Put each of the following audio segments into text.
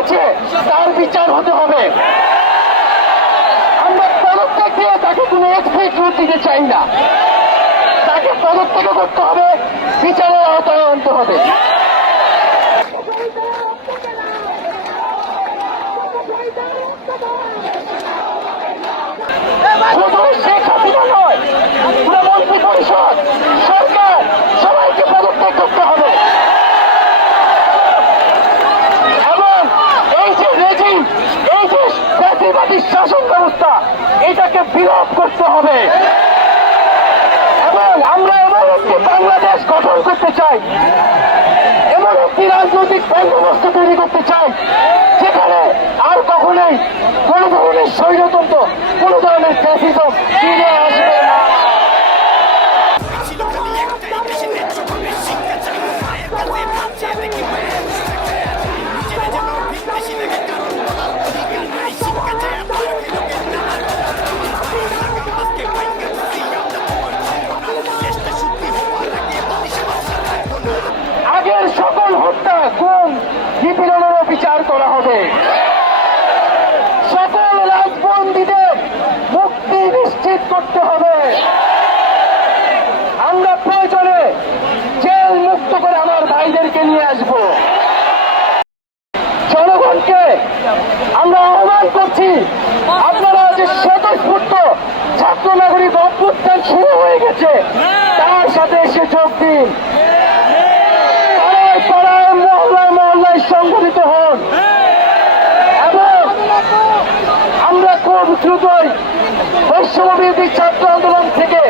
আছে, তার বিচার হতে হবে। আমরা পদত্যাগ দিয়ে তাকে কোনো এক্সপ্রেস দিতে চাই না। তাকে পদত্যাগ করতে হবে, বিচারের আওতায় আনতে হবে। শুধু সে শাসন ব্যবস্থা, এটাকে বিলোপ করতে হবে। এবং আমরা এমন একটি বাংলাদেশ গঠন করতে চাই এমন একটি রাজনৈতিক বন্দোবস্ত তৈরি করতে চাই, যেখানে আর কখনোই কোন ধরনের স্বৈরতন্ত্র, কোন ধরনের ফ্যাসিজম ফিরে হত্যা গুম নিপীড়নেরও বিচার করা হবে? সকল রাজবন্দীদের মুক্তি নিশ্চিত করতে হবে। আমরা প্রয়োজনে জেল মুক্ত করে আমার ভাইদেরকে নিয়ে আসব। জনগণকে আমরা আহ্বান করছি, আপনারা যে স্বতঃস্ফূর্ত ছাত্র নাগরিক অভ্যুত্থান শুরু হয়ে গেছে, তার সাথে এসে যোগ দিন। সংগঠিত হন। এবং আমরা খুব দ্রুতই বৈষম্যবিরোধী ছাত্র আন্দোলন থেকে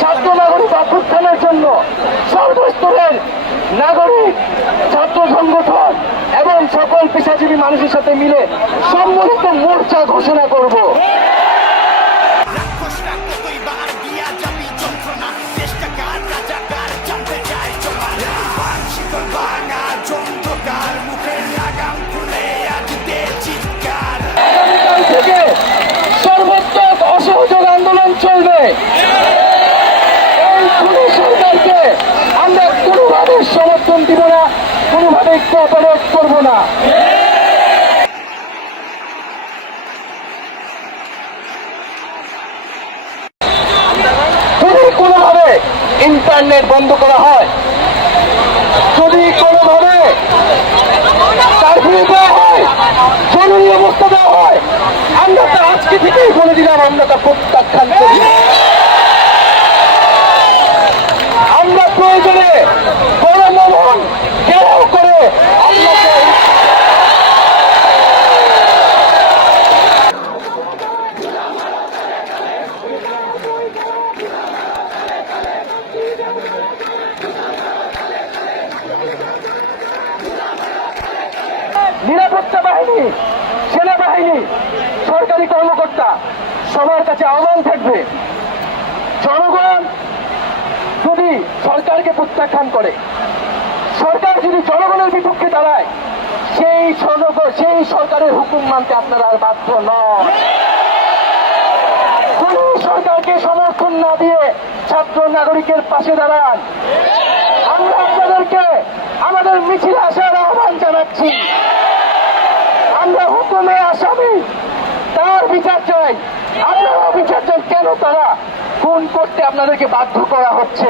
ছাত্র নাগরিক অভ্যুত্থানের জন্য সর্বস্তরের নাগরিক ছাত্র সংগঠন এবং সকল পেশাজীবী মানুষের সাথে মিলে সম্মিলিত মোর্চা ঘোষণা করব। কোঅপারেট করব না। যদি কোনোভাবে ইন্টারনেট বন্ধ করা হয়, যদি কোনোভাবে কারফিউ দেওয়া হয়, জরুরি অবস্থা দেওয়া হয়, আমরা তা আজকে থেকেই বলে দিলাম, আমরা তা প্রত্যাখ্যান করি আমরা প্রয়োজনে গণমোহন ঘেরাও করে আপনাকে নিরাপত্তা বাহিনী, সেনাবাহিনী, সরকারি কর্মকর্তা, সবার কাছে আহ্বান থাকবে, জনগণ যদি সরকারকে প্রত্যাখ্যান করে, সরকার যদি জনগণের বিপক্ষে দাঁড়ায়, সেই জনগণ সেই সরকারের হুকুম মানতে আপনারা আর বাধ্য নন। কোন সরকারকে সমর্থন না দিয়ে ছাত্র নাগরিকের পাশে দাঁড়ান। আপনাদেরকে আমাদের মিছিল আসার আহ্বান জানাচ্ছি। আমরা হুকুমে আসামি, তার বিচার চাই। আপনারা বিচার চাই, কেন তারা খুন করতে আপনাদেরকে বাধ্য করা হচ্ছে?